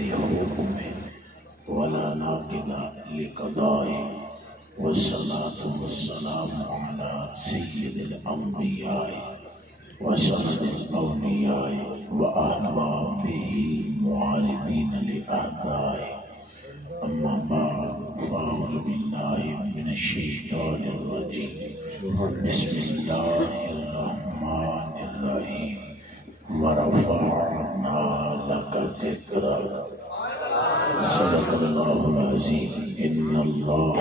لحكمه ولا ناقض لقضائه، والصلاة والسلام على سيد الأنبياء وسند الأولياء وأحبابه المعارضين لأعدائه. أما بعد، فأعوذ بالله من الشيطان الرجيم. بسم الله الرحمن الرحيم. ورفعنا لك ذكرك. صدق الله العظيم. إن الله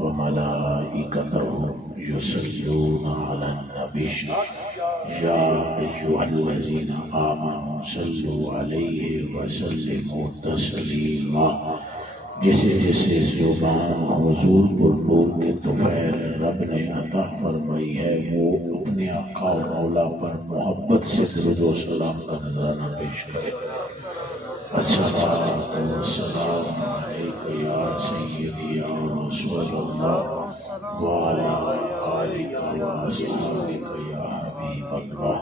وملائكته يصلون على النبي يا أيها الذين آمنوا صلوا عليه وسلموا تسليما. جسے زبان حضور پر نور کے طفیل رب نے عطا فرمائی ہے، وہ اپنے آقا و مولا پر محبت سے درود و سلام کا نذرانہ پیش کرے۔ الصلاۃ والسلام علیک یا سیدی یا رسول اللہ وعلی آلک و اصحابک یا حبیب اللہ۔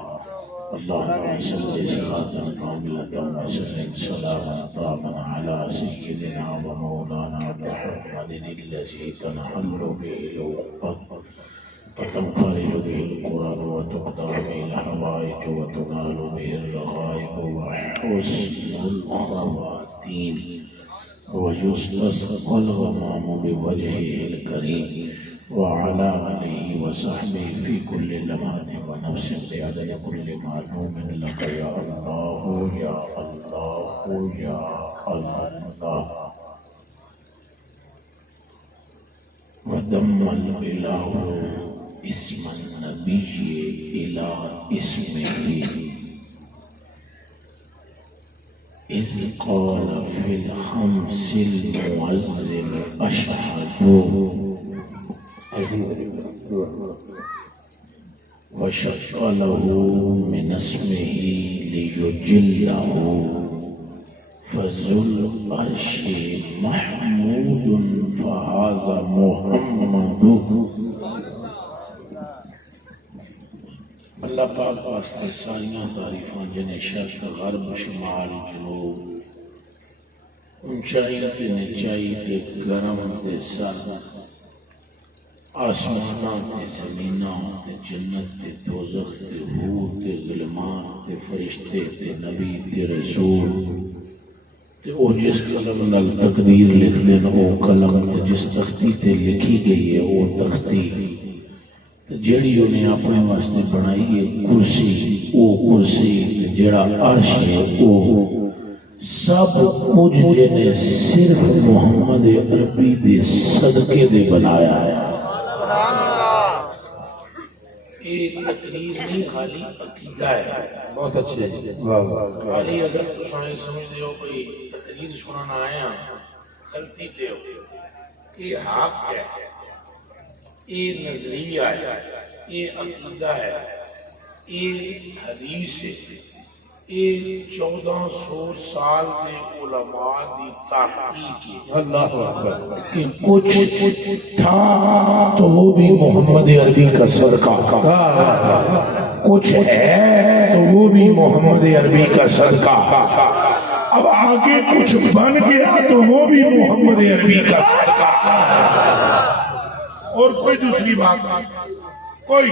اللهم صل صلاة كاملة وسلم سلاما تاما على سيدنا ومولانا محمد الذي تنحل به العقد وتنفرج به الكرب وتقضى به الحوائج وتنال به الرغائب وحسن الخواتيم ويستسقى الغمام بوجهه الكريم وعلى آله وصحبه في كل لمحة ونفس بعدد كل معلوم لك يا الله يا الله يا الله. وضم الإله اسم النبي إلى اسمه إذ قال في الخمس المؤذن أشهد وشق له من اسمه ليجله فذو العرش محمود فهذا محمد. اللہ پاک واسطے ساریاں تعریفاں جنہیں شرق غرب شمال جنوب اونچائی تے نچائی تے گرم تے سرد آسماناں تے زمیناں تے جنت تے دوزخ تے حور تے ظلمان تے فرشتے تے نبی تے رسول تے او جس قلم نال تقدیر لکھ دین او قلم تے جس تختی تے لکھی گئی ہے او تختی تے جیڑی انہیں اپنے واسطے بنائی ہے کرسی او کرسی تے جیڑا عرش ہے او سب کچھ جنہیں صرف محمد عربی دے صدقے دے بنایا ہے۔ یہ تقریر نہیں خالی عقیدہ ہے۔ بہت اچھے خالی اگر تساں سمجھتے ہو کوئی تقریر سنانا آیا غلطی تے ہو، یہ حق ہے، یہ نظریہ ہے، یہ عقیدہ ہے، یہ حدیث ہے، یہ 1400 سال کے علماء دی تحقیق ہے۔ اللہ اکبر۔ کہ کچھ تھا تو وہ بھی محمد عربی کا صدقہ، کچھ ہے تو وہ بھی محمد عربی کا صدقہ، اب آگے کچھ بن گیا تو وہ بھی محمد عربی کا صدقہ۔ اور کوئی دوسری بات کوئی،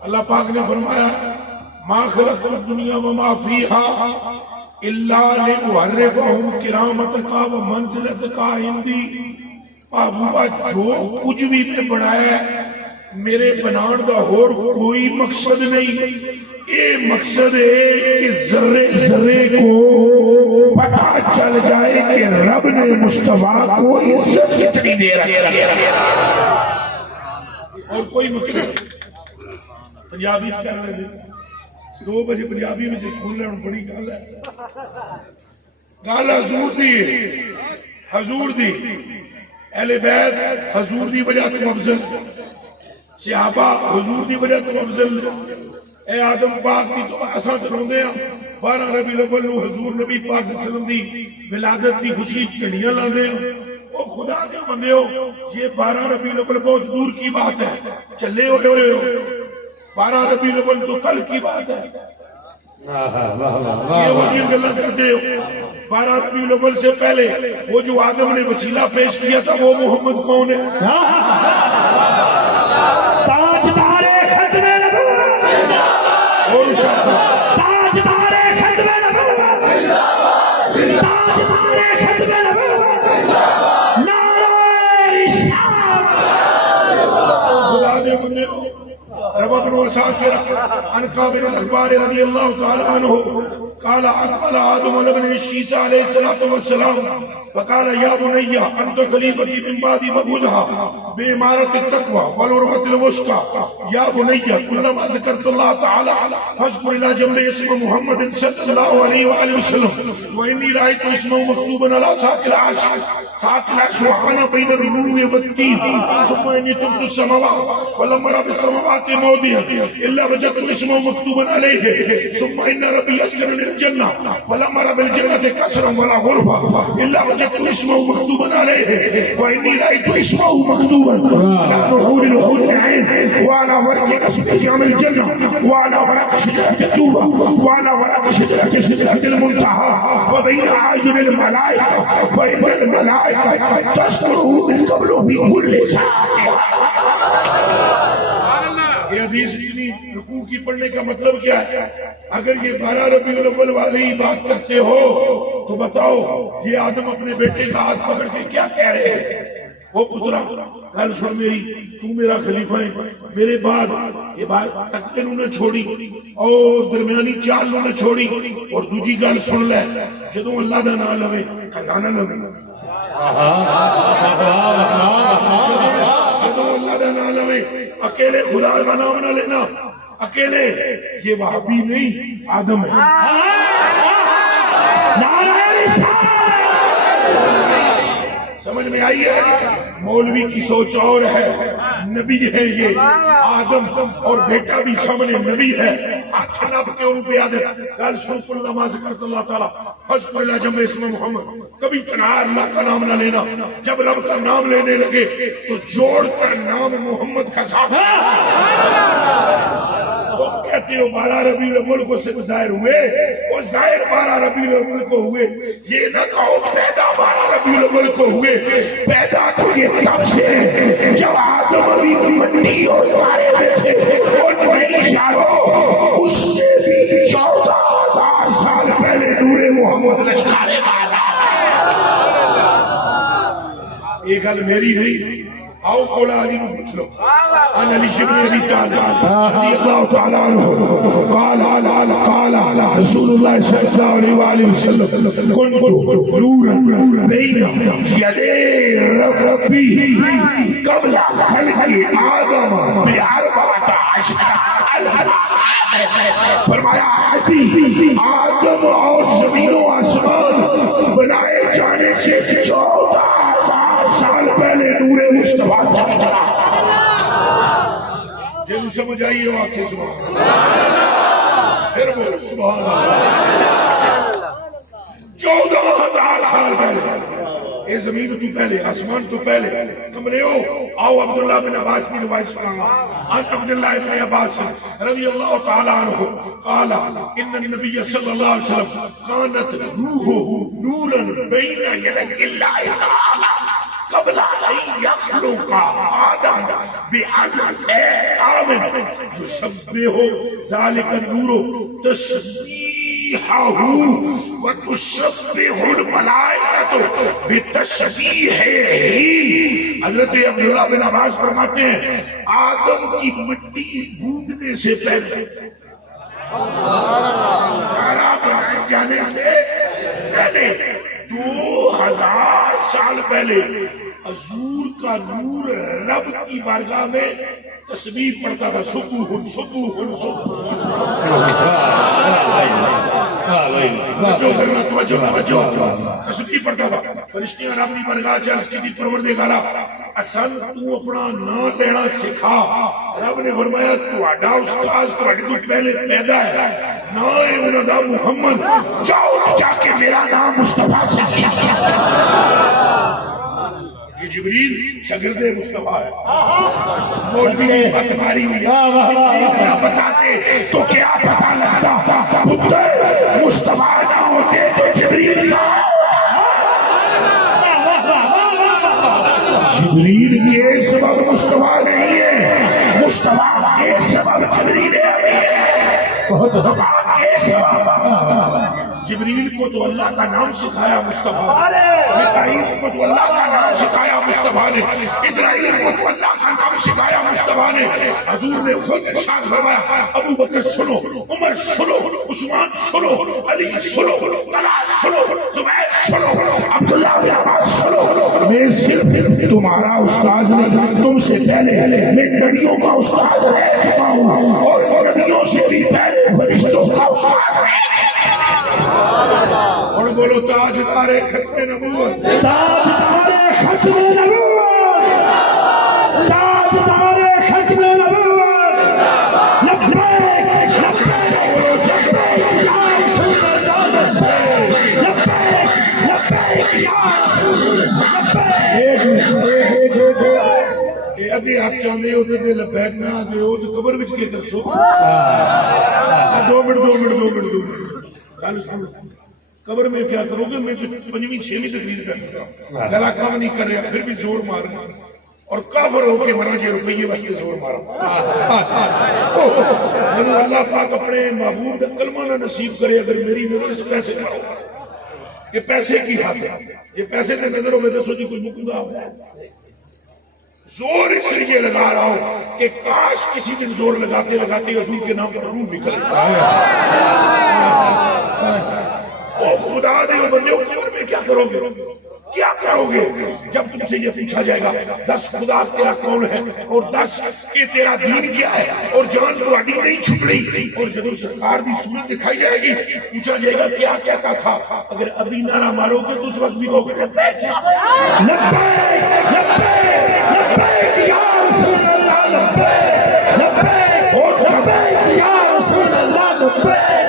اللہ پاک نے فرمایا ما خلقت الدنیا وما فیہا الا لنعرفہم کرامتک ومنزلتک عندی۔ محبوبہ جو کچھ بھی میں بنایا ہے میرے بنان دا اور کوئی مقصد نہیں، یہ مقصد ہے کہ ذرے ذرے کو پتہ چل جائے کہ رب نے مصطفیٰ کو عزت کتنی دے رکھی ہے، اور کوئی مقصد نہیں۔ پنجابی کہہ رہے ہیں 2 بجے پنجابی میں سن لیں، بڑی گل ہے، گل حضور دی اہل بیت حضور دی وجہ تو افضل، صحابہ حضور دی وجہ تو افضل، اے آدم پاک دی تو اساں چلاوندے ہاں 12 ربیع الاول نو حضور نبی پاک صلی اللہ علیہ وسلم دی ولادت دی خوشی چڑیاں لاندے ہاں۔ او خدا دے بندے ہو، یہ 12 ربیع الاول بہت دور کی بات ہے، چلے ہوئے ہو 12 ربیع الاول تو کل کی بات ہے، یہ وہ جن گلا کرتے ہو 12 ربیع الاول سے پہلے وہ جو آدم نے وسیلہ پیش کیا تھا وہ محمد کون ہے؟ تاجدار ختم نبوت، اور چاہتا تاجدار ختم نبوت، تاجدار ختم نبوت، نعرہ رسالت۔ خدا دے بندے رواه ابن عساکر عن كعب الاخبار رضي الله تعالى عنه قال اقبل آدم على ابن عيسى عليه الصلاه والسلام فقال يا بني انت خليفتي من بعدي فخذها بإمارة التقوى والعروة الوثقى يا بني كلما ذكرت الله تعالى فاذكر الى جنب اسم محمد صلى الله عليه واله وسلم واني رايت اسمه مكتوبا على ساق العرش وحنا بين الروم والتين ثم اني تمت السماوات ولما رأى بالسماوات موضعا الا وجدت اسمه مكتوبا عليه ثم ان ربي يسكن الجنة ولما رأى بالجنة كسرا ولا غرفة الا وجدت اسمه مكتوبا عليه واني رايت اسمه مكتوبا على ظهور الوحود العين وعلى ورق قصبة الجنة وعلى ورق شجرة التوبة وعلى ورق شجرة سدرة المنتهى وبين أعين الملائكة وإن الملائكة تذكره من قبله في كل ساعة۔ یہ حدیث اتنی رکوع کی پڑھنے کا مطلب کیا ہے؟ اگر یہ 12 ربیع الاول والی بات کرتے ہو تو بتاؤ یہ آدم اپنے بیٹے کا ہاتھ پکڑ کے کیا کہہ رہے ہیں؟ وہ پترا کل سن میری، تو میرا خلیفہ ہے، میرے بعد یہ بات تک انہوں نے چھوڑی اور درمیانی چال انہوں نے چھوڑی، اور دوجی گل سن لے جدوں اللہ دا نام لوے کھانا لوے، جدوں اللہ دا نام لوے اکیلے خدا کا نام نہ لینا، اکیلے یہ وہابی نہیں آدم ہے۔ نعرہ رسالت۔ سمجھ میں آئی ہے؟ مولوی کی سوچ اور ہے، نبی ہے یہ آدم اور بیٹا بھی سامنے نبی ہے، ہاتھ نب کے ان پہ عادت قال شوف اللہ ذکرت اللہ تعالیٰ فذکر اللہ جمع اسم محمد، کبھی تنہا اللہ کا نام نہ لینا، جب رب کا نام لینے لگے تو جوڑ کر نام محمد کا ساتھ۔ تم کہتے ہو 12 ربیع الاول کو صرف ظاہر ہوئے، وہ ظاہر 12 ربیع الاول کو ہوئے، یہ نہ کہو پیدا 12 ربیع الاول کو ہوئے، پیدا تو یہ تب سے جب آدم ابھی مٹی اور پارے میں تھے، اور نہیں اشارو اس سے بھی 14,000 سال پہلے نور محمد لشکارے مارا۔ یہ گل میری نہیں، آؤ مولا علی کو پوچھ لو، عن علی بن ابی طالب رضی اللہ تعالی عنہ قال رسول اللہ صلی اللہ علیہ وآلہ وسلم كنت نورا بین یدی ربی قبل خلق آدم ب14 فرمایا آدم اور زمین و آسمان بنائے جانے سے 14,000 سال پہلے نور مصطفیٰ چل چلا۔ جنہوں سمجھ آئیے وہ آنکھیں سبحان اللہ، پھر بولو سبحان اللہ۔ 14,000 سال پہلے، اے زمین تو پہلے، آسمان تو پہلے، کمرے ہو آؤ عبداللہ بن عباس کی روایت سناؤں، عن عبداللہ بن عباس رضی اللہ تعالی عنہ قال ان النبی صلی اللہ علیہ وسلم كانت روحه نورا بین یدی اللہ تعالی قبل ان يخلق آدم بألف عام يسبح ذلك النور تسبيحه وتسبح الملائكة بتسبيحه۔ حضرت عبداللہ بن عباس فرماتے ہیں آدم کی مٹی گونگنے سے پہلے، بنائے جانے سے پہلے 2000 سال پہلے حضور کا نور رب کی بارگاہ میں تسبیح پڑھتا تھا، سبوح سبوح سبوح۔ توجہ تسبیح پڑھتا تھا، فرشتیاں رب کی بارگاہ چرس کی تھی پروردگارا اصل تو اپنا نام لینا سکھا۔ رب نے فرمایا تہاڈا استاد تہاڈے تو پہلے پیدا ہے، نام ہے انہاں دا محمد، جاؤ جا کے میرا نام مصطفیٰ سے سیکھو۔ یہ جبریل شاگرد مصطفیٰ ہے. مولوی کی بات ماری ہوئی ہے. جبریل نہ بتاتے تو کیا پتا لگتا پتر مصطفیٰ نہ ہوتے تو جبریل نہ. جبریل کے سبب مصطفیٰ نہیں ہے, مصطفیٰ کے سبب جبریل ہے. جبریل کو تو اللہ کا نام سکھایا مصطفیٰ نے, میکائیل کو تو اللہ کا نام سکھایا مصطفیٰ نے, اسرائیل کو تو اللہ کا نام سکھایا مصطفیٰ نے. حضور نے خود ارشاد فرمایا ابو بکر سنو, عمر سنو, عثمان سنو, علی سنو, طلحہ سنو, زبیر سنو, عبداللہ بن عباس سنو. میں صرف تمہارا استاذ نہیں, تم سے پہلے میں نبیوں کا استاذ رہ چکا ہوں اور نبیوں سے بھی پہلے فرشتوں کا استاذ رہ. اور بولو تاجدار ختم نبوت, تاجدار ختم نبوت, تاجدار ختم نبوت. لبیک لبیک لبیک یا رسول اللہ, لبیک لبیک یا رسول اللہ. اگے آپ چاہتے ہو تو لبیک نہ آتے ہو تو قبر وچ کے درسو. 2 منٹ قبر میں کیا کرو گے؟ میں تو 5ویں 6ویں تقریر کرتا ہوں, گلا کام نہیں کر رہا پھر بھی زور مار رہا, اور کافر ہو کے مرا جی روپیے واسطے زور مارا. اللہ پاک اپنے محبوب کا کلمہ نہ نصیب کرے اگر میری نظر اس پیسے نہ ہو. یہ پیسے کی بات ہے, یہ پیسے سے نظر ہو میں دسو جی کوئی مکمہ ہو. زور اس لیے لگا رہا ہوں کہ کاش کسی دن زور لگاتے لگاتے حضور کے نام پر روح نکل جائے. او خدا دے بندیوں, قبر میں کیا کرو گے؟ کیا کرو گے جب تم سے یہ پوچھا جائے گا 10 خدا تیرا کون ہے اور 10 کہ تیرا دین کیا ہے, اور جان کو ہڈی نہیں چھپ رہی, اور جب سرکار دی صورت دکھائی جائے گی پوچھا جائے گا کیا کہتا تھا. اگر ابھی نعرہ مارو گے تو اس وقت بھی کہو گے لبیک لبیک یا رسول اللہ, لبیک لبیک لبیک یا رسول اللہ, لبیک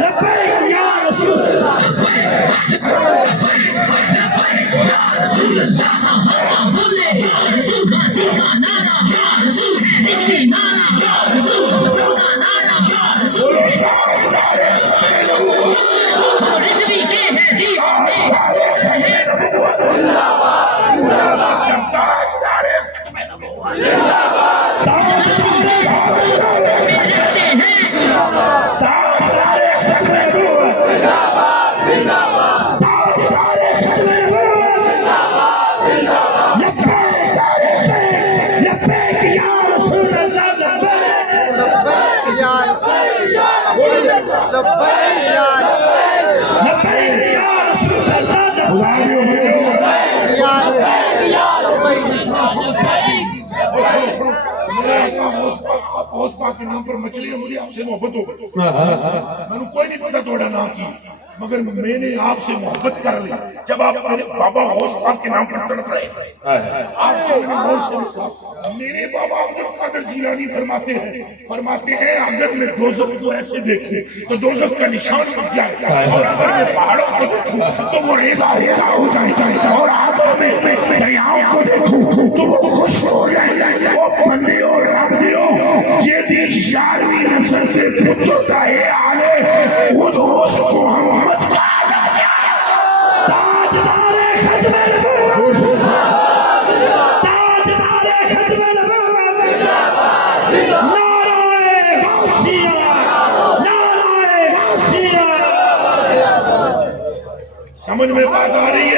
لبیک یا رسول اللہ. کے نام پر مچھلیاں مجھے آپ سے محبت ہو گئی, میں نے کوئی نہیں پتا تھوڑا نام کی, مگر میں نے آپ سے محبت کر لی جب آپ میرے بابا غوث پاک کے نام پر تڑپ رہے تھے. آپ کو میرے بابا عبد القادر جیلانی فرماتے ہیں اگر میں دوزخ کو ایسے دیکھوں تو دوزخ کا نشان اٹھ جائے, اور اگر میں پہاڑوں کو دیکھوں تو وہ ریزہ ریزہ ہو جائے, اور اگر میں دریاؤں کو دیکھوں تو وہ خوش ہو جائے. وہ بندے اور رابطیوں جیدی 11ویں نسل سے پتر دائے آلے خود اس کو محمد کا تاجدار ختم نبوت, تاجدار ختم نبوت. نعرہ غوثیہ, نعرہ غوثیہ. سمجھ میں بات آ رہی ہے؟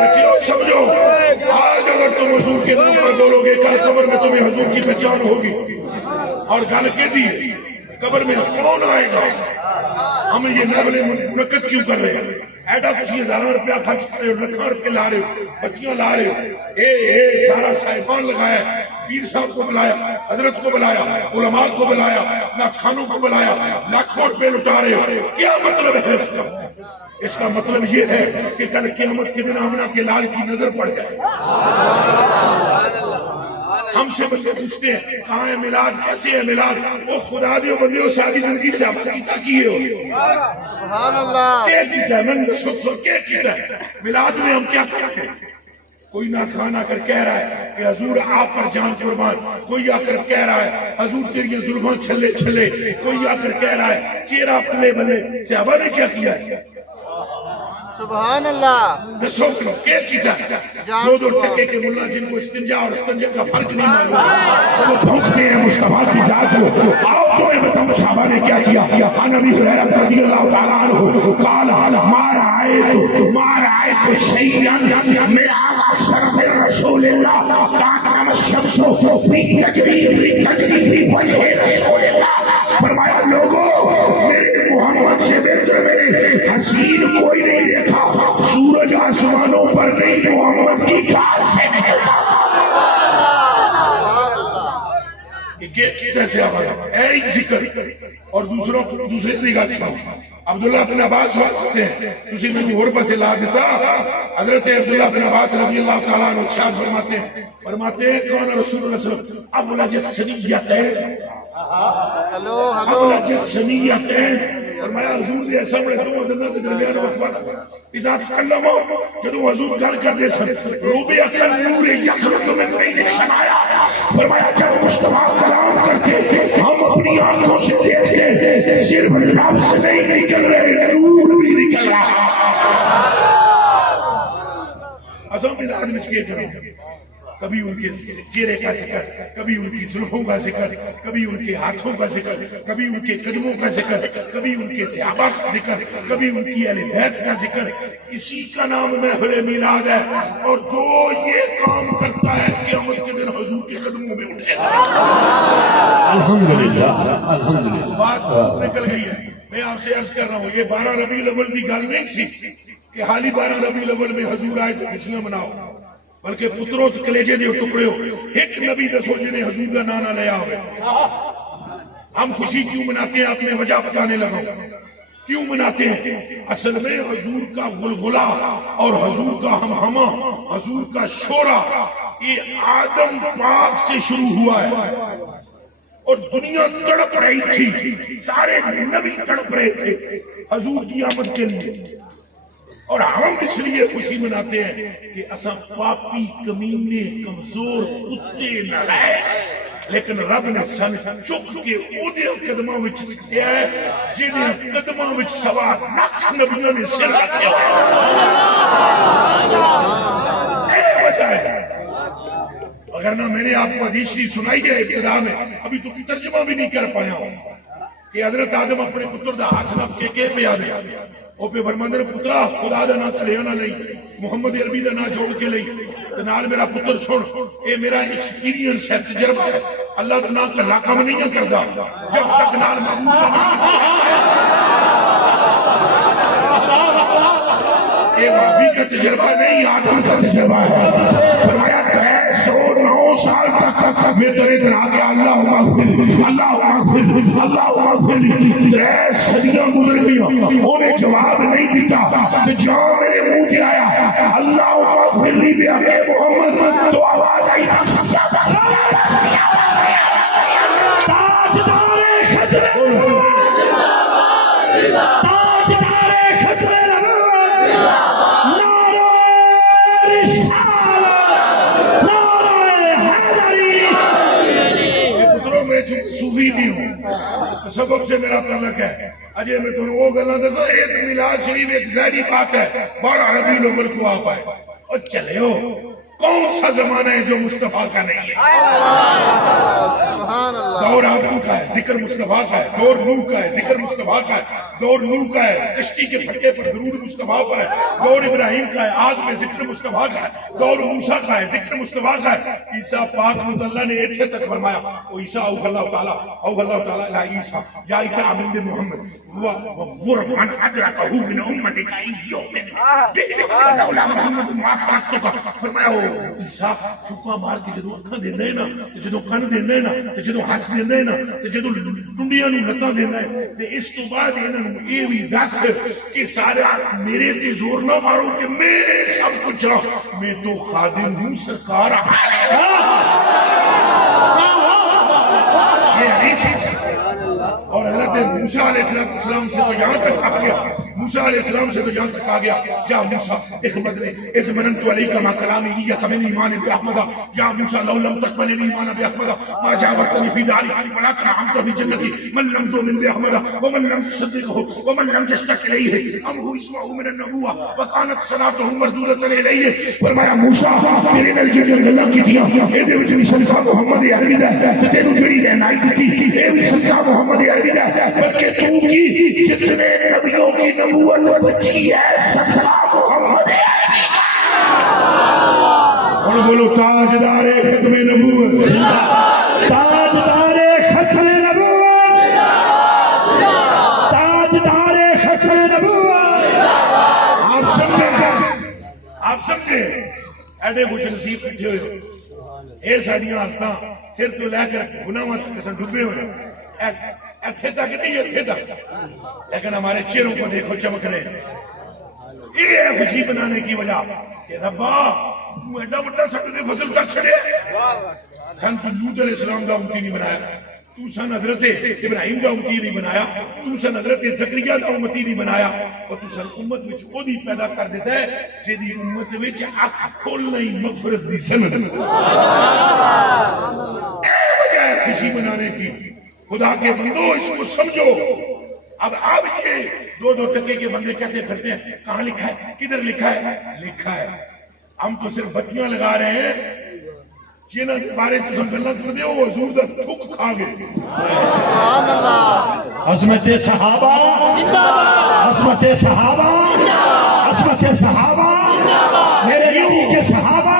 بچیوں سمجھو, آج اگر تم حضور کے نام پر بولو گے کل قبر میں تمہیں حضور کی پہچان ہوگی. اور گل کے دی قبر میں کون آئے گا؟ ہم یہ نغمے منعقد کیوں کر رہے ہیں؟ ایڈا کسی 1000 روپیہ خرچ کر رہے ہو, لکھاں روپے لا رہے ہو, بتیاں لا رہے ہو, سارا صاحبان لگایا, پیر صاحب کو بلایا, حضرت کو بلایا, علماء کو بلایا, ناخانوں کو بلایا, لاکھوں روپے لٹا رہے ہو. کیا مطلب ہے اس کا؟ اس کا مطلب یہ ہے کہ کل قیامت کے دن آمنہ کے لال کی نظر پڑ جائے. ہم سے بندے پوچھتے ہیں کہاں ہے میلاد، کیسے ہے میلاد؟ وہ خدا دیو بندے ساری زندگی سے آپ کیتا کیے ہو سبحان اللہ کیا کیتا ہے؟ من سو کیا کیتا ہے؟ میلاد میں ہم کیا کر رہے ہیں؟ کوئی نہ کھانا کر کہہ رہا ہے کہ حضور آپ پر جان قربان، کوئی آ کر کہہ رہا ہے حضور تیری زلفاں چھلے چھلے، کوئی آ کر کہہ رہا ہے چہرہ پلے بلے۔ صحابہ نے کیا کیا ہے؟ سبحان اللہ دسو کلو کیا کیتا ہے؟ دو دو ٹکے کے ملا جن کو استنجا اور استنجا کا فرق نہیں معلوم، وہ بھونکتے ہیں مصطفیٰ کی ذات کو۔ آؤ تمہیں بتاؤں صحابہ نے کیا کیا۔ عن ابی ہریرہ رضی اللہ تعالیٰ عنہ قال ما رأيت شيئا من اکثر من رسول اللہ كأنما الشمس في تجری في وجه رسول اللہ۔ فرمایا لوگوں میرے محمد سے بہتر میرے حسین کوئی نہیں دیکھا، سورج آسمانوں پر نہیں محمد کی کار سے نکلتا تھا۔ کیسے اے ذکر اور دوسرے کی گل سنو۔ عبداللہ بن عباس واسطے ہیں تسی میں اور پاسے لا دیتا۔ حضرت عبداللہ بن عباس رضی اللہ تعالیٰ عنہ ارشاد فرماتے ہیں کون رسول اللہ صلی اللہ علیہ وسلم ابلج السنیتین، ابلج السنیتین، فرمایا حضور دے سامنے دو دنوں کے درمیان وقفہ تھا۔ اذا تکلموا جدو حضور گل کرتے سن روبیا کل نور یخرج من بین السماء، فرمایا جب مصطفیٰ کلام کرتے ہم اپنی آنکھوں سے دیکھتے صرف لفظ نہیں نکل رہے، نور بھی نکل رہا۔ اصل میں آدمی کیا کریں، کبھی ان کے چہرے کا ذکر، کبھی ان کی زلفوں کا ذکر، کبھی ان کے ہاتھوں کا ذکر، کبھی ان کے قدموں کا ذکر، کبھی ان کے صحابہ کا ذکر، کبھی ان کی اہل بیت کا ذکر۔ اسی کا نام محفل میلاد ہے، اور جو یہ کام کرتا ہے قیامت کے دن حضور کے قدموں میں اٹھے گا۔ الحمدللہ الحمدللہ بات نکل گئی ہے۔ میں آپ سے عرض کر رہا ہوں یہ 12 ربیع الاول کی گل نہیں سی کہ حالی 12 ربیع الاول میں حضور آئے تو خوشیاں مناؤ، بلکہ پتروں کلیجے دے ٹکڑے ہو ایک نبی دسو جنہیں حضور کا نانا لیا ہوئے۔ ہم خوشی کیوں مناتے ہیں اپنے وجہ بتانے لگا، کیوں مناتے ہیں؟ اصل میں حضور کا غلغلہ اور حضور کا ہمہمہ، حضور کا شورا یہ آدم پاک سے شروع ہوا ہے، اور دنیا تڑپ رہی تھی، سارے نبی تڑپ رہے تھے حضور کی آمد کے لیے، اور ہم اس لیے خوشی مناتے ہیں کہ اساں پاپی کمینے کمزور کتے نالائق، لیکن رب نے سن چک کے اودے قدماں وچ سٹیا ہے جنہیں قدماں وچ سوا لاکھ نبیوں نے سر رکھے ہوئے۔ اے وجہ ہے، اگر نہ میں نے آپ کو حدیث شریف سنائی ہے ابتدا میں، ابھی تو ترجمہ بھی نہیں کر پایا ہوں کہ حضرت آدم اپنے پتر دا ہاتھ نپ کے پہ یاد ہے او پہ فرماندے نے پترا خدا دا نام کلیانا نہیں، محمد عربی دا نام جوڑ کے نہیں، نال میرا پتر سن اے میرا ایکسپیرینس ہے، تجربہ ہے، اللہ دا نام کلا کم نہیں کردا جب تک نال معبود دا نام اے وابی کا تجربہ نہیں، آدم کا تجربہ ہے۔ فرمایا 309 سال تک میں تیرے دن آگے اللہم اغفر اللہم اغفر اللہم اغفر، 3 صدیاں گزر گئی، انہیں جواب نہیں دیتا کہ جہاں میرے منہ سے آیا اللہم اغفر لی بے آگے محمد تو آواز آئی صوفی بھی ہوں، سبب سے میرا تعلق ہے۔ اجے میں تو وہ گلاں دسا، ایک میلاد شریف ایک ظاہری بات ہے، 12 ربیع الاول کو آپ آئے اور چلے ہو، کون سا زمانہ ہے جو مصطفیٰ کا نہیں ہے؟ دور آدم کا ہے، ذکر مصطفیٰ کا ہے، دور نوح کا ہے، ذکر مصطفیٰ کا ہے، دور نوح کا ہے، کشتی کے پھٹے پر درود مصطفیٰ پر ہے، دور ابراہیم کا ہے، آگ میں ذکر مصطفیٰ کا ہے، دور موسیٰ کا ہے، ذکر مصطفیٰ کا ہے۔ عیسیٰ پاک اللہ نے ایتھے تک فرمایا او عیسیٰ اوہ اللہ تعالیٰ لا عیسیٰ یا عیسیٰ عبد محمد وَمُرْ مَنْ أَدْرَكَهُ مِنْ أُمَّتِكَ إِنْ يُؤْمِنْ بِإِذْنِ لَوْلَا مُحَمَّدٌ مَا خَلَقْتُكَ۔ فرمایا او عیسیٰ ٹھکا مار کے جدو اکھاں دیندے ہیں نا، جدو کن دیندے ہیں نا، جدو ہاتھ دیندے ہیں نا، جدو ٹنڈیاں نوں لتاں دیندا ہے تے اس تو بعد انہاں نوں اے وی دس کہ سارا میرے تے زور نہ مارو کہ میں سب کچھ میں تو خادم ہوں، سرکار یہ حدیث ہے۔ اور حضرت موسیٰ علیہ السلام سے تو یہاں تک کہا گیا، موسیٰ علیہ السلام سے تو یہاں تک کہا گیا، یا موسیٰ ایک بدلے اس مننت علیکہ ما کلامی ایاک من ایمان باحمد، یا موسیٰ لو لم تقبل ایمان باحمد ما جاورتنی فی داری ولکن انت فی جنتی من لم تؤمن باحمد ومن لم تصدقه ومن لم تشتق الیہ امه اسمه من النبوہ وکانت صلاته مردودۃ الیہ۔ فرمایا موسیٰ تیرے نال جڑی گلاں کیتیاں اے دے وچ بھی سنسا محمد عربی دا تے تینوں جڑی رہنائی دتی اے بھی سنسا محمد عربی دا، بلکہ تو کی جتنے نبیوں کی نبوت بچی ہے سنسا محمد عربی اور بولو تاجدار ختم نبوت، تاجدار ختم نبوت، تاجدار ختم نبوت۔ آپ سمجھے ایڈے خوش نصیب بیٹھے ہوئے ہو، اے ساڑیاں آلتاں سر تو لے کر گناہاں تک کسن ڈوبے ہوئے ایتھے تک نہیں ایتھے تک، لیکن ہمارے چہروں کو دیکھو چمک رہے ہیں۔ یہ ہے خوشی بنانے کی وجہ کہ ربا تو ایڈا بڑا سٹنے فضل کر چھڑے، سن تو لوط علیہ السلام دا امتی نہیں بنایا، تو سن حضرت ابراہیم دا امتی نہیں بنایا، تو سن حضرت زکریا دا امتی نہیں بنایا، اور تو سن امت وچ او دی پیدا کر دیتا ہے جیدی امت وچ اکھ کھولنا ہی مغفرت دی سند۔ اے وجہ ہے خوشی بنانے کی۔ خدا کے بندو اس کو سمجھو۔ اب یہ دو دو ٹکے کے بندے کہتے پھرتے ہیں کہاں لکھا ہے، کدھر لکھا ہے؟ لکھا ہے۔ ہم تو صرف بتیاں لگا رہے ہیں، جنہاں کے بارے تو گلاں کر دے وہ حضور دا تھک کھا گئے۔ سبحان اللہ، عظمت صحابہ، عظمت صحابہ، عظمت صحابہ، میرے نبی کے صحابہ۔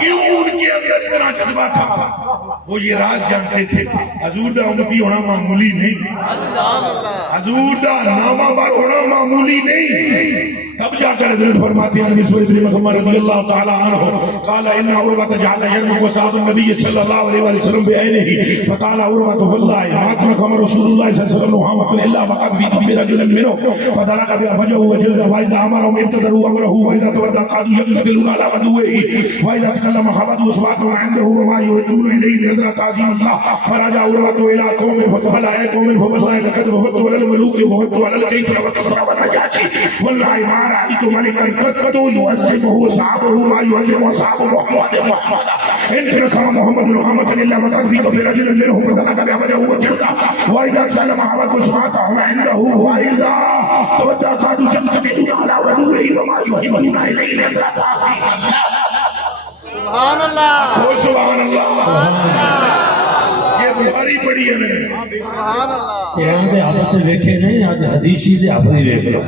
کیوں ان کے اندر اتنا جذبہ تھا؟ وہ یہ راز جانتے تھے حضور دا امتی ہونا معمولی نہیں، حضور دا نامہ بار ہونا معمولی نہیں۔ تب جا کر حضرت فرماتے ہیں بسم ابن محمد رضی اللہ تعالی عنہ قال ان عروہ جعل يرمق وصحاب النبي صلی اللہ علیہ وسلم بعینه فقال عروہ والله ما تركم رسول الله صلی اللہ علیہ وسلم محمد الا وقد في رجل منه فدرك بوجهه وجلد واذا امرهم ابتدروا امره واذا تودع قالوا يقتلون على عدوه واذا تكلم خبطوا اصبعهم عنده وما يردون اليه نظر تعظيم الله فرجع عروة الى قوم فقال يا قوم فوالله لقد وفدت على الملوك ووفدت على الكيسر والكسرى والنجاشي والله ما رأيت ملكا قط يعظمه صحابه ما يعظم أصحاب محمد إن ترك محمد إلا وقد فيك في رجل منهم فذلك بعمله وجهده وإذا كان محمد سمعتهم عنده وإذا تودع قادوا يقتتلون على عدوه وما يهمون إليه نظرة سبحان اللہ، سبحان اللہ۔ یہ بخاری پڑھی ہے میں نے، سبحان اللہ، یہاں پہ آپس میں دیکھے نہیں، آج حدیثی سے آپ نہیں دیکھ لو۔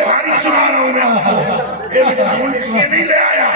بخاری سنا رہا ہوں میں آپ کو، یہ ڈھونڈ کے نہیں لے آیا۔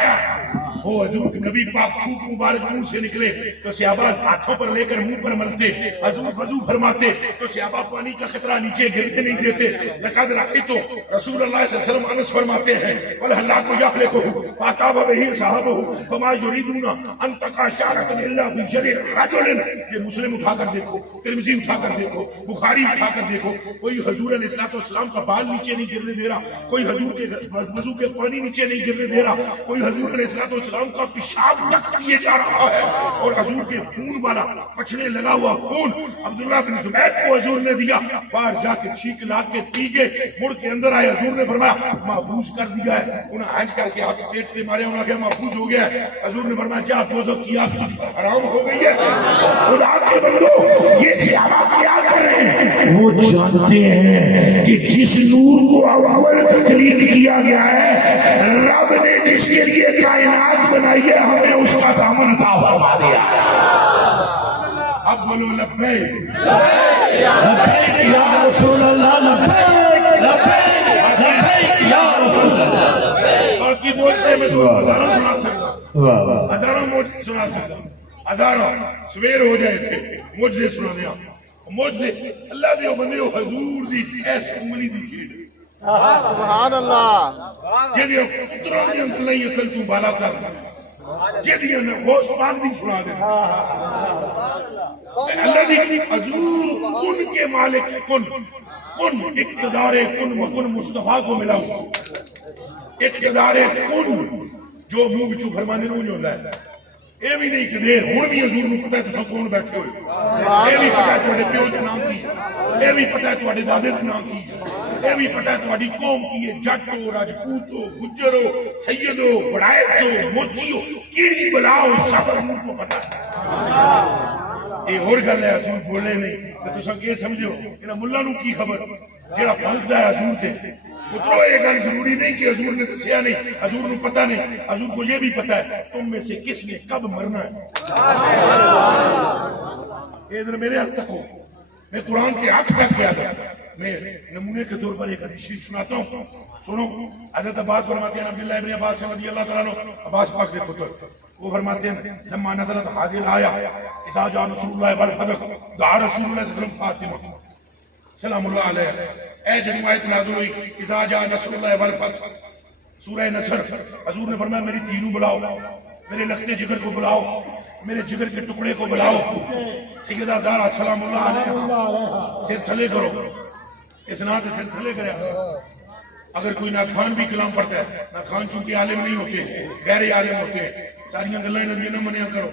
وہ حضور نبی پاک تھوک مبارک منہ سے نکلے تو صحابہ ہاتھوں پر لے کر منہ پر ملتے، حضور وضو فرماتے تو صحابہ پانی کا خطرہ نیچے گرنے نہیں دیتے۔ لقد رأیت رسول اللہ صلی اللہ علیہ وسلم، انس فرماتے ہیں والحلاق یحلقہ فاطاب بہ صحابہ فما یریدون ان تقع شعرۃ الا فی جرح رجل۔ یہ مسلم اٹھا کر دیکھو، ترمذی اٹھا کر دیکھو، بخاری اٹھا کر دیکھو، کوئی حضور علیہ الصلوۃ والسلام کا بال نیچے نہیں گرنے دے رہا، کوئی حضور کے وضو کے پانی نیچے نہیں گرنے دے رہا، کوئی حضور علیہ الصلوۃ والسلام کا پیشاب تک کیے جا رہا ہے، اور حضور کے خون والا پچھلے لگا ہوا خون عبداللہ بن زبیر کو حضور نے دیا، باہر جا کے چھینک لا کے پی گئے، مڑ کے اندر آئے، حضور نے فرمایا محفوظ کر دیا ہے، انہیں ہینج کر کے ہاتھ پیٹ سے مارے، انہوں نے کہا محفوظ ہو گیا ہے۔ حضور نے فرمایا جا دوزخ کی آگ تجھ پر حرام ہو گئی ہے۔ خدا کے بندو یہ صحابہ کیا کر رہے ہیں؟ وہ جانتے ہیں کہ جس نور کو اول تقریر کیا گیا ہے، رب نے جس کے لیے کائنات بنائی ہے، ہمیں اس کا دامن عطا فرما دیا۔ اب بولو لبیک لبیک یا رسول اللہ، لبیک لبیک لبیک یا رسول اللہ۔ باقی موجزے میں تو ہزاروں سنا سکتا ہوں، ہزاروں موجزے سنا سکتا ہوں، ہزاروں سویر ہو جائے تھے موجزے سنا دیا۔ موجزے اللہ دیو بندے ہو حضور دی ایس کملی دی کھیڑ سبحان اللہ، جیدیاں اتنا دی انکل نہیں اکل تو بالا تر، جیدیاں نے غوث پاک دی سنا دے۔ اللہ دی حضور کن کے مالک کن، کن اقتدار کن وکن مصطفیٰ کو ملا ہوا، اقتدار کن جو منہ بچو فرمانے نو جو ہے یہ بھی نہیں کہ دیر ہوں بھی حضور نو پتہ ہے تساں کون بیٹھے ہوئے یہ بھی پتہ ہے تواڈے پیو دا نام کی ہے یہ بھی پتہ ہے تواڈے دادے دا نام کی ہے یہ بھی پتہ ہے تواڈی قوم کی ہے جٹ ہو راجپوت ہو گجر ہو سید ہو بڑائچ ہو موچی ہو کیڑی بلا ہو سب حضور کو پتہ ہے یہ اور گل ہے حضور بولے نہیں تو تساں کی سمجھو انہاں ملہ نو کی خبر جڑا پھونکدا ہے حضور تے پترو یہ گل ضروری نہیں کہ حضور نے دسیا نہیں حضور نو پتہ نہیں حضور کو یہ بھی پتہ ہے تم میں سے کس نے کب مرنا ہے یہ ادھر میرے حد تک ہو میں قرآن کے ہاتھ رکھ کے آتا میں نمونے کے طور پر ایک حدیث شریف سناتا ہوں سنو حضرت عباس فرماتے ہیں عبداللہ ابن عباس رضی اللہ تعالیٰ عنہ عباس پاک کے پتر وہ فرماتے ہیں لما نزلت حاضر آیا اذا جاء رسول اللہ والفتح دعا رسول اللہ صلی اللہ علیہ وسلم فاطمہ سلام اللہ علیہ اے جنو آیت نازل ہوئی اذا جاء نصر اللہ والفتح سورہ نصر حضور نے فرمایا میری تینوں بلاؤ میرے لختے جگر کو بلاؤ میرے جگر کے ٹکڑے کو بلاؤ سیدہ زہرا سلام اللہ علیہ سر تھلے کرو اس نات سر تھلے کرے اگر کوئی ناتخوان بھی کلام پڑھتا ہے ناتخوان چونکہ عالم نہیں ہوتے غیر عالم ہوتے ہیں ساریاں گلاں انہاں دی نہ منیا کرو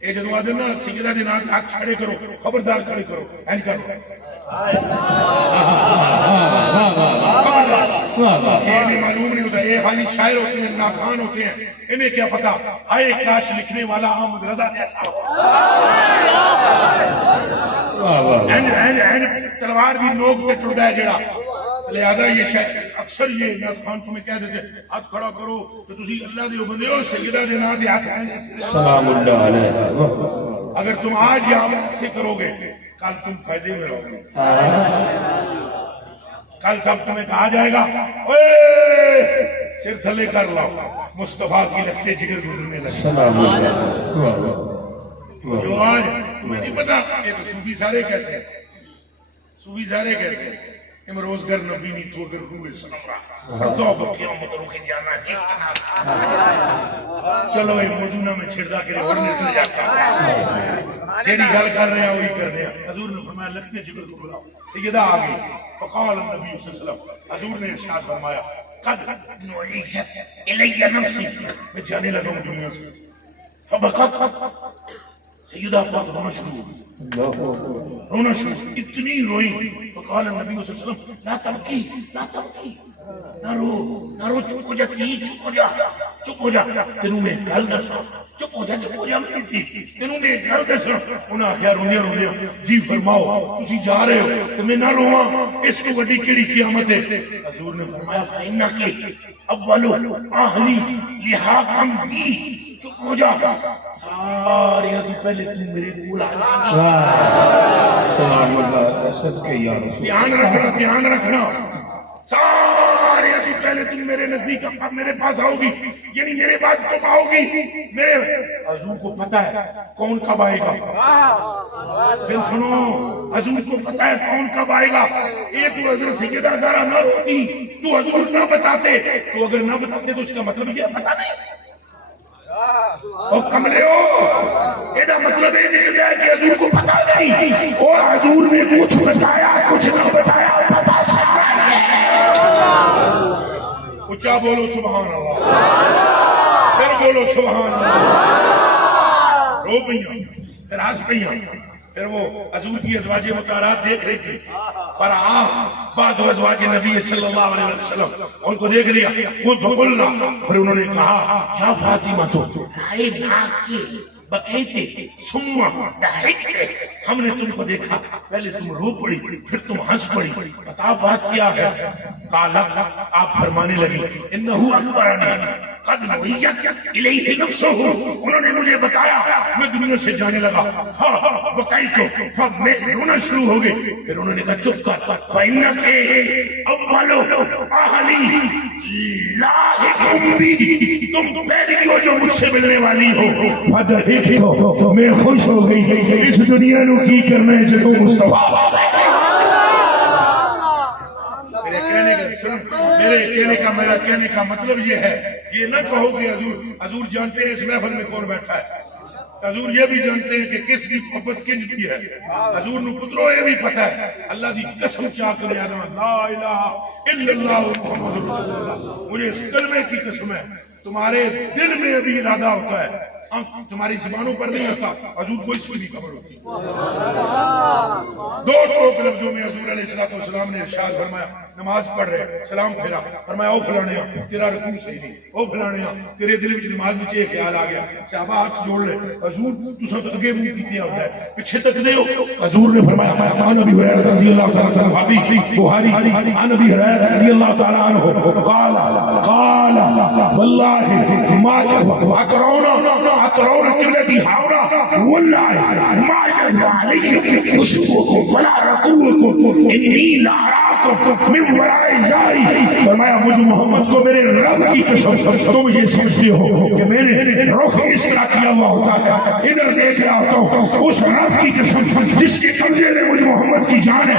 اے جدوں آدھے نا سیدہ دے نال ہاتھ کھڑے کرو خبردار کھڑے کرو اینج کرو یہ نہیں معلوم نہیں ہوتا یہ خالی شاعر ہوتے ہیں ناتخوان ہوتے ہیں انہیں کیا پتا آئے کاش لکھنے والا احمد رضا جیسا ہو تلوار بھی نوک پہ ٹردا ہے جڑا لہذا یہ شاید اکثر یہ ناتخوان تمہیں کہہ دیتے ہاتھ کھڑا کرو تو تسی اللہ دے بندے ہو سیدہ دے نام دے ہاتھ سلام اللہ علیہ اگر تم آج یا سے کرو گے کل تم فائدے میں رہو گے کل تب تمہیں کہا جائے گا سر تھلے کر لاؤ مصطفیٰ کی لختے جگر گزرنے لگے سلام اللہ جو آج تمہیں نہیں پتا یہ تو صوفی سارے کہتے ہیں صوفی سارے کہتے ہیں امروز گر نبی نہیں تو گر روح سنورا فردو بکیوں متروخی جانا چیز چلو یہ موجودہ میں چھڑدا کے لئے ورنے کر جاتا جیڑی گل کر رہے ہیں وہی کر رہے ہیں حضور نے فرمایا لکھتے جگر کو بلاؤ سیدہ آگئی فقال النبی صلی اللہ علیہ وسلم حضور نے ارشاد فرمایا قد نعیشت الی نفسی میں جانے لگا ہوں دنیا سے فبقت سیدہ پاک رونا شروع رونا شروع اتنی روئی فقال النبی صلی اللہ علیہ وسلم لا تبکی لا تبکی نہ رو چپ ہو جا چپ ہو جا تینوں میں گل دسا چپ ہو جا میری تھی تینوں میں گل دسا انہاں آخیا روندیاں جی فرماؤ تسی جا رہے ہو تو میں نہ رواں اس تو وڈی کیڑی قیامت ہے حضور نے فرمایا فإنک اول اہلی لحاقم بی چپ ہو جا سارے تو پہلے تم میرے کول آ جا سلام اللہ صدقے یا رسول دھیان رکھنا سارے ابھی پہلے تم میرے نزدیک میرے پاس آؤ گی یعنی میرے بعد تم آؤ گی میرے حضور کو پتہ ہے کون کب آئے گا پھر سنو حضور کو پتہ ہے کون کب آئے گا ایک تو حضرت سیدہ زہرا نہ ہوتی تو حضور نہ بتاتے تو اگر نہ بتاتے تو اس کا مطلب یہ پتہ نہیں اور کملے ہو ایڈا مطلب یہ نکل جائے کہ حضور کو پتہ نہیں اور حضور نے کچھ بتایا کچھ نہ بتایا پتہ سکتا ہے اچھا بولو سبحان اللہ پھر بولو سبحان اللہ رو پئیاں پھر ہنس پئیاں پھر وہ حضور کی ازواج مطہرات دیکھ رہی تھی پر بعد ازواج نبی صلی اللہ علیہ وسلم ان کو دیکھ لیا وہ فقلنا پھر انہوں نے کہا یا فاطمہ تو رائے ناکے بقیتے سمہ ڈہکتے ہم نے تم کو دیکھا پہلے تم رو پڑی پھر تم ہنس پڑی بتا بات کیا ہے کالا آپ فرمانے لگی انہو اکبرانی قد نویت الیہ نفسہ انہوں نے مجھے بتایا میں دنیا سے جانے لگا بقائی کو میں رونا شروع ہو گئی پھر انہوں نے کہا چپ کر فَإِنَّكَ اَوَّلُ اَحْلِي لاحقم بھی تم پہلی ہو جو مجھ سے ملنے والی ہو فَدَحِكْتُ میں خوش ہو گئی اس دنیا نو کی کرنا ہے جو مصطفیٰ میرا کہنے کا مطلب یہ ہے یہ نہ کہو کہ حضور جانتے ہیں اس محفل میں کون بیٹھا ہے حضور یہ بھی جانتے ہیں کہ کس کی محبت کنج کی ہے حضور نو پترو یہ بھی پتا ہے اللہ دی قسم چاہ کر یاد لا الہ الا اللہ محمد رسول اللہ مجھے اس کلمے کی قسم ہے تمہارے دل میں ابھی ارادہ ہوتا ہے تمہاری زبانوں پر نہیں ہوتا، حضور کو اس کی بھی خبر ہوتی. دو ٹوک لفظوں میں حضور علیہ السلام نے ارشاد فرمایا، نماز پڑھ رہے سلام پھیرا، فرمایا او فلانیا تیرا رکوع صحیح نہیں، او فلانیا تیرے دل وچ نماز وچ یہ خیال آ گیا. صحابہ ہاتھ جوڑ لے، حضور تساں اگے منہ کیتے ہوتا ہے پیچھے تک دے ہو. حضور نے فرمایا عن ابی ہریرہ رضی اللہ تعالی عنہ، بخاری عن ابی ہریرہ رضی اللہ تعالی عنہ قال والله ما اترون قبلتي هاونا والله ما جعل عليكم خشوعكم ولا ركوعكم اني لا اراكم من وراء ظهري. فرمایا مجھ محمد کو میرے رب کی قسم تم یہ سمجھتے ہو کہ میں نے رخ اس طرح کیا ہوا ہوتا ہے، ادھر دیکھ رہا ہوتا ہوں، اس رب کی قسم جس کے قبضے میں مجھ محمد کی جان ہے،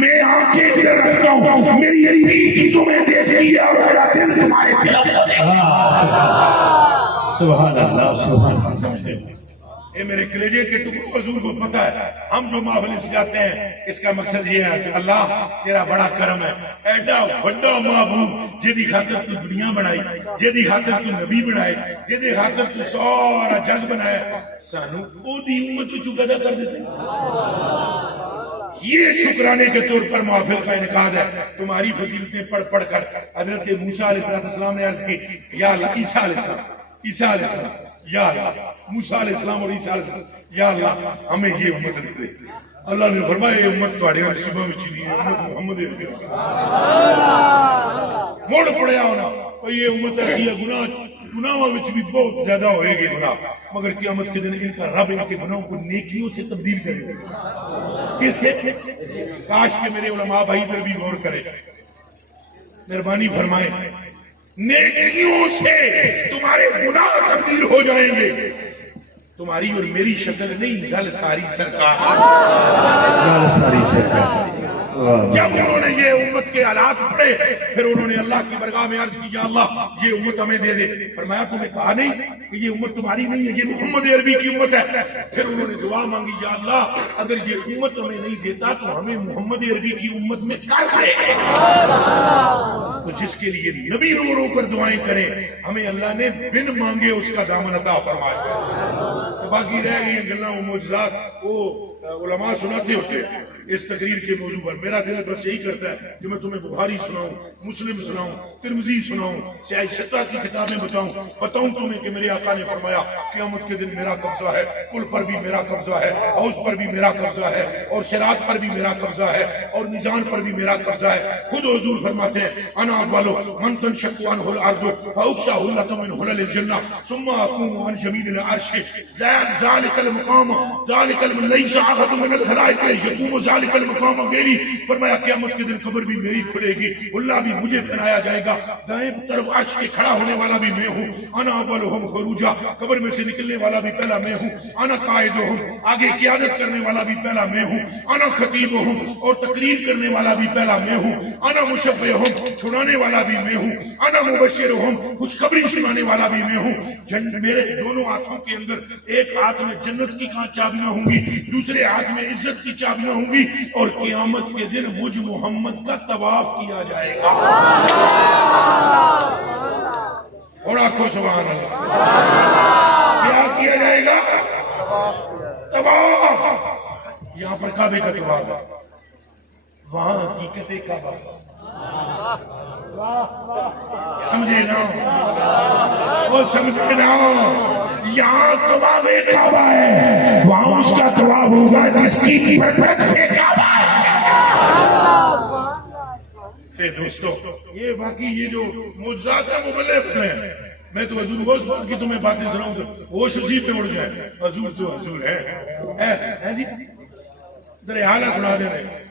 میں آنکھیں ادھر رکھتا ہوں، میری عید تمہیں دیکھ رہی ہے اور میرا دل تمہارے دل کو دیکھ رہا ہے. سبحان اللہ سبحان اللہ. اے میرے کلیجے کے ٹکڑوں، حضور کو پتہ ہے ہم جو محفل سے جاتے ہیں اس کا مقصد یہ ہے اللہ تیرا بڑا کرم ہے، ایڈا بڑا محبوب جیدی خاطر تو دنیا بنائی، جیدی خاطر تو نبی بنائے، جیدی خاطر تو سارا جگ بنائے، سانو او دی امت کو چکا کر دیتے. یہ شکرانے کے طور پر محفل کا انعقاد ہے. تمہاری فضیلتیں پڑھ پڑھ کر حضرت موسیٰ علیہ السلام نے عرض کی یا اللہ عیسیٰ علیہ السلام، عیسیٰ علیہ السلام یا اللہ، موسیٰ علیہ السلام اور عیسیٰ علیہ السلام یا اللہ ہمیں یہ امت دے دے. اللہ نے فرمایا یہ امت تواڈے نصیباں وچ نہیں ہے، امت محمد ہے. موڑ پڑیا ہونا اور یہ امت ایسی ہے، گناہوں وچ بھی بہت زیادہ ہوئے گے گناہ، مگر قیامت کے دن ان کا رب ان کے گناہوں کو نیکیوں سے تبدیل کرے گا. کس سے؟ کاش کہ میرے علماء بھائی ادھر بھی غور کرے، مہربانی فرمائے، نیکیوں سے تمہارے گناہ تبدیل ہو جائیں گے. تمہاری اور میری شکل نہیں، گل ساری سرکار. جب انہوں نے یہ امت کے حالات پڑھے پھر انہوں نے اللہ کی برگاہ میں عرض کی یا اللہ یہ امت ہمیں دے دے. فرمایا تمہیں کہا نہیں کہ یہ امت تمہاری نہیں ہے، یہ محمد عربی کی امت ہے. پھر انہوں نے دعا مانگی یا اللہ اگر یہ امت ہمیں نہیں دیتا تو ہمیں محمد عربی کی امت میں کر دے. تو جس کے لیے نبی رو رو کر دعائیں کریں ہمیں اللہ نے بن مانگے اس کا دامن عطا فرمایا. تو باقی رہ گئی ہیں گلاں و معجزات وہ علماء سناتے ہوتے ہیں اس تقریر کے موضوع پر. میرا دل بس یہی کرتا ہے کہ میں تمہیں بخاری سناؤں، مسلم سناؤں، ترمذی سناؤں، سیاہ ستہ کی کتابیں بتاؤں تمہیں کہ میرے آقا نے فرمایا قیامت کے دن میرا قبضہ ہے، پل پر بھی میرا قبضہ ہے، حوض پر بھی میرا قبضہ ہے، اور صراط پر بھی میرا قبضہ ہے، اور میزان پر بھی میرا قبضہ ہے. خود حضور فرماتے ہیں انا اولو من تنشق عنہ الارض فاقصى حلة من حلل الجنة ثم اقوم عن جميل العرش ذلك المقام ذلك ليس احد من الخلائق يقوم ذلك المقام غيري. فرمایا قیامت کے دن قبر بھی میری کھلے گی، اللہ بھی مجھے پہنایا جائے گا، دائیں طرف عرش کے کھڑا ہونے والا بھی میں ہوں. انا اولهم خروجا، قبر میں سے نکلنے والا بھی پہلا میں ہوں. انا قائدهم، آگے قیادت کرنے والا بھی پہلا میں ہوں. انا خطیبهم، اور تقریر کرنے والا بھی پہلا میں ہوں. انا مشفعهم، چھڑانے والا بھی میں ہوں. انا مبشرهم، خوشخبری سنانے والا بھی میں ہوں. میرے دونوں ہاتھوں کے اندر ایک ہاتھ میں جنت کی چابیاں ہوں گی، دوسرے ہاتھ میں عزت کی چابیاں ہوں گی، اور قیامت کے دن مجھ محمد کا طواف کیا جائے گا. اور آنکھوں سبحان اللہ، کیا کیا جائے گا؟ طواف. یہاں پر کعبے کا طواف ہے، وہاں حقیقت کعبہ. سمجھے نا وہ سمجھے نا، یہاں طواف کعبہ ہے، وہاں اس کا طواف ہوگا جس کی برکت سے کعبہ ہے. اے دوستو یہ باقی یہ جو معجزات ہیں مبلغ ہیں. میں تو حضور غوث پاک کی تمہیں باتیں سناؤں تو ہوش اسی پہ اڑ جائے. حضور تو حضور ہے جی، در حالہ سنا دے رہے